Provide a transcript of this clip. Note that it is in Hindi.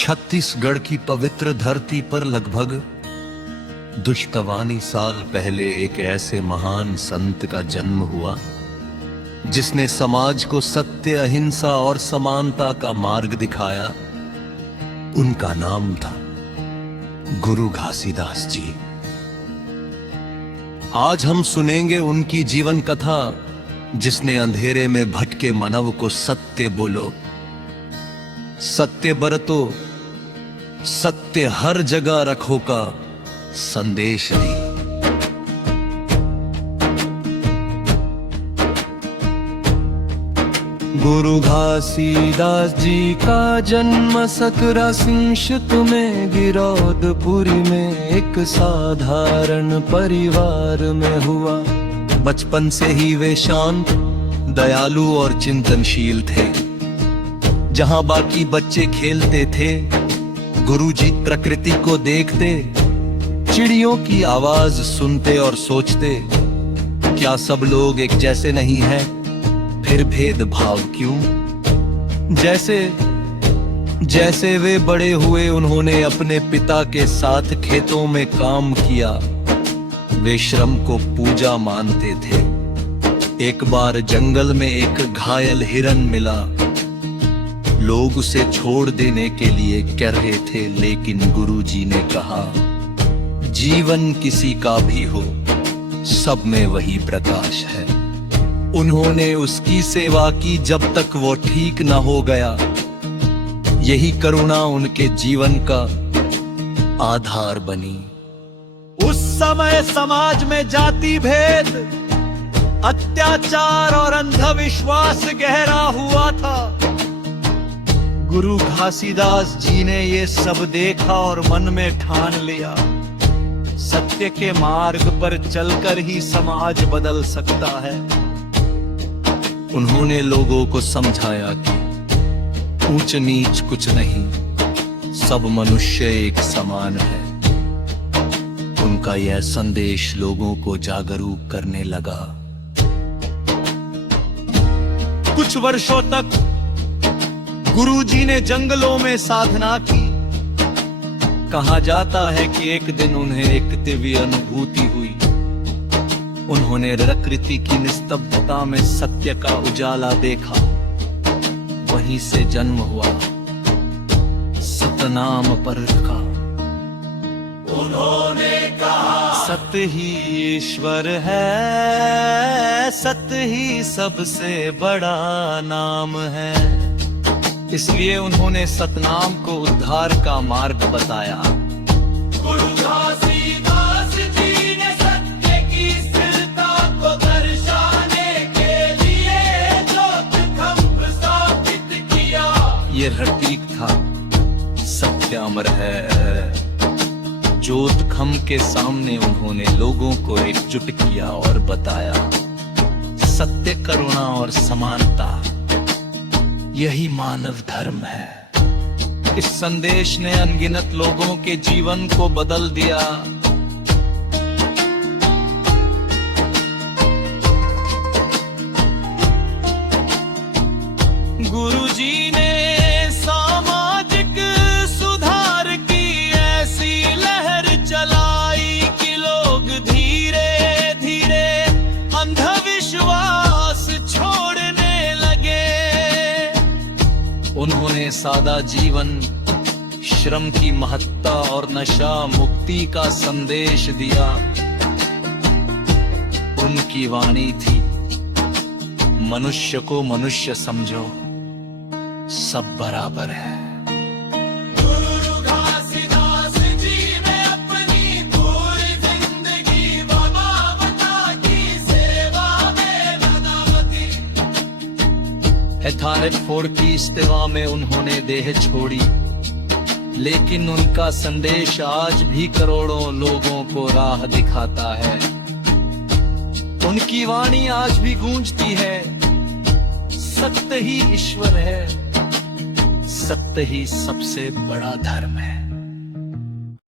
छत्तीसगढ़ की पवित्र धरती पर लगभग दुश्तवानी साल पहले एक ऐसे महान संत का जन्म हुआ जिसने समाज को सत्य, अहिंसा और समानता का मार्ग दिखाया। उनका नाम था गुरु घासीदास जी। आज हम सुनेंगे उनकी जीवन कथा, जिसने अंधेरे में भटके मानव को सत्य बोलो, सत्य बरतो, सत्य हर जगह रखो का संदेश दी। गुरु घासीदास जी का जन्म 1780 में गिरौदपुरी में एक साधारण परिवार में हुआ। बचपन से ही वे शांत, दयालु और चिंतनशील थे। जहां बाकी बच्चे खेलते थे, गुरुजी प्रकृति को देखते, चिड़ियों की आवाज सुनते और सोचते, क्या सब लोग एक जैसे नहीं हैं? फिर भेदभाव क्यों? जैसे वे बड़े हुए, उन्होंने अपने पिता के साथ खेतों में काम किया। वे श्रम को पूजा मानते थे। एक बार जंगल में एक घायल हिरन मिला। लोग उसे छोड़ देने के लिए कह रहे थे, लेकिन गुरुजी ने कहा, जीवन किसी का भी हो, सब में वही प्रकाश है। उन्होंने उसकी सेवा की जब तक वो ठीक न हो गया। यही करुणा उनके जीवन का आधार बनी। उस समय समाज में जाति भेद, अत्याचार और अंधविश्वास गहरा हुआ था। गुरु घासीदास जी ने ये सब देखा और मन में ठान लिया, सत्य के मार्ग पर चलकर ही समाज बदल सकता है। उन्होंने लोगों को समझाया कि ऊंच नीच कुछ नहीं, सब मनुष्य एक समान है। उनका यह संदेश लोगों को जागरूक करने लगा। कुछ वर्षों तक गुरुजी ने जंगलों में साधना की। कहा जाता है कि एक दिन उन्हें एक दिव्य अनुभूति हुई। उन्होंने प्रकृति की निस्तब्धता में सत्य का उजाला देखा। वहीं से जन्म हुआ सतनाम पर का। उन्होंने कहा, सत्य ही ईश्वर है, सत्य ही सबसे बड़ा नाम है। इसलिए उन्होंने सतनाम को उद्धार का मार्ग बताया। गुरु घासीदास जी ने सत्य की स्थिरता को दर्शाने के लिए ज्योतखंभ स्थापित किया। ये प्रतीक था, सत्य अमर है। ज्योतखंभ के सामने उन्होंने लोगों को एकजुट किया और बताया, सत्य, करुणा और समानता, यही मानव धर्म है। इस संदेश ने अनगिनत लोगों के जीवन को बदल दिया। गुरुजी ने सामाजिक सुधार की ऐसी लहर चलाई कि लोग धीरे धीरे अंधविश्वास छोड़ने लगे। उन्होंने सादा जीवन, श्रम की महत्ता और नशा मुक्ति का संदेश दिया। उनकी वाणी थी, मनुष्य को मनुष्य समझो, सब बराबर है। गुरु घासीदास जी ने अपनी पूरी जिंदगी मानवता की सेवा में लगा दी। एथारेट फोर्ड की इस्तीफा में उन्होंने देह छोड़ी, लेकिन उनका संदेश आज भी करोड़ों लोगों को राह दिखाता है। उनकी वाणी आज भी गूंजती है, सत्य ही ईश्वर है, सत्य ही सबसे बड़ा धर्म है।